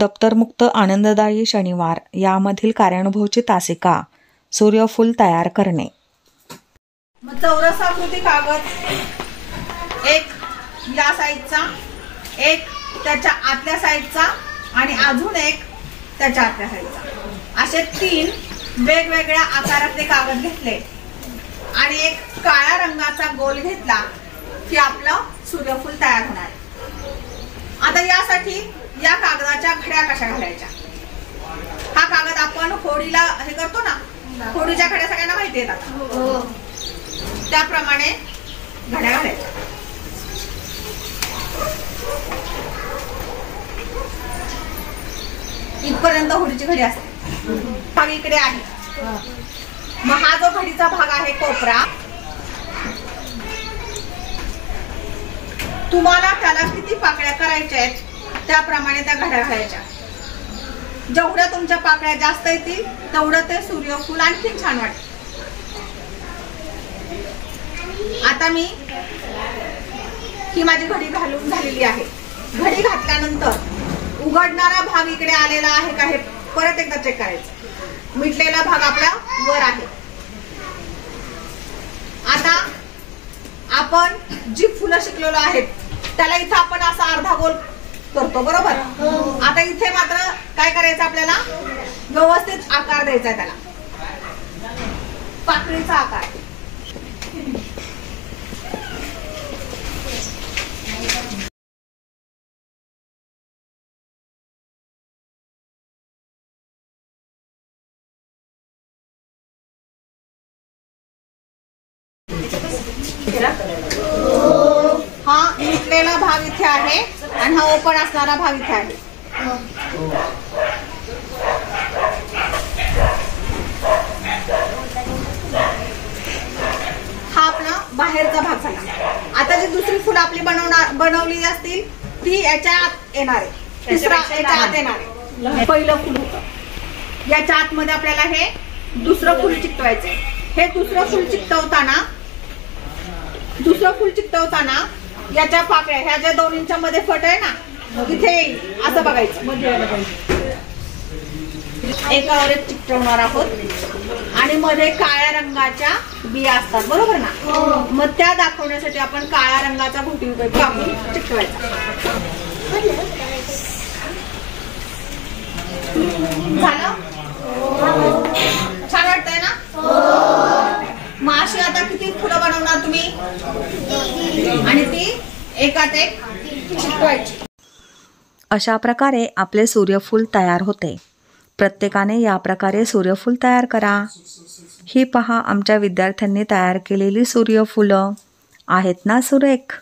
दप्तरमुक्त आनंददायी शनिवार यामधील कार्यानुभवची तासिका सूर्यफूल तयार करणे। चौरस आकृती कागद एक या साईडचा, एक त्याच्या आतल्या साईडचा आणि अजून एक त्याच्या आतल्या साईडचा, असे 3 वेगवेगळ्या आकारातले कागद घेतले आणि एक काळ्या रंगाचा गोल घेतला की आपलं सूर्यफूल तयार होणार। आता यासाठी या कागदाच्या घड्या कशा घालायच्या? हा कागद आपण होडीला हे करतो ना, होडीच्या घड्या सगळ्यांना माहिती आहेत, त्याप्रमाणे घड्या घालायच्या। इथपर्यंत होडीची घडी असते, भाग इकडे आहे। मग हा जो घडीचा भाग आहे कोपरा, तुम्हाला त्याला किती पाकळ्या करायच्या आहेत त्याप्रमाणे त्या घड्या घालायच्या। जेवढ्या तुमच्या पाकळ्या जास्त येतील तेवढं ते सूर्यफूल आणखी छान वाटेल। आता मी ही माझी घडी घालून झालेली आहे। घडी घातल्यानंतर उघडणारा भाग इकडे आलेला आहे का हे परत एकदा चेक करायचं। मिटलेला भाग आपला वर आहे। आता आपण जी फुलं शिकलेलो आहेत त्याला इथं आपण असा अर्धा गोल करतो, बरोबर? आता इथे मात्र काय करायचं, आपल्याला व्यवस्थित आकार द्यायचा, त्याला पाकळीचा आकार। हा मिटलेला भाग इथे आहे आणि हा ओपन असणारा भाग इथे आहे। हा आपला बाहेरचा भाग झाला। आता जी दुसरी फुलं आपली बनवली असतील ती याच्या आत येणार आहे, तिसरा याच्या आत येणार आहे। पहिलं फुल होतं, याच्या आतमध्ये आपल्याला हे दुसरं फुल चिकटवायचंय। हे दुसरं फुल चिकटवताना याच्या पाकळ्या ह्या ज्या 2 इंचामध्ये फट आहे ना, तिथे असं बघायचं, एकावर एक चिकटवणार आहोत आणि मध्ये काळ्या रंगाच्या बिया असतात, बरोबर ना? मग त्या दाखवण्यासाठी आपण काळ्या रंगाचा घोटी कापून चिकटवायचा। झालं? छान वाटतंय ना? मग अशी आता किती फुलं बनवणार तुम्ही आणि ती एकात एक चिकटवायची। अशा प्रकारे आपले सूर्यफूल तयार होते। प्रत्येकाने या प्रकारे सूर्यफूल तयार करा। ही पहा आमच्या विद्यार्थ्यांनी तयार केलेली सूर्यफूलं आहेत ना सुरेख?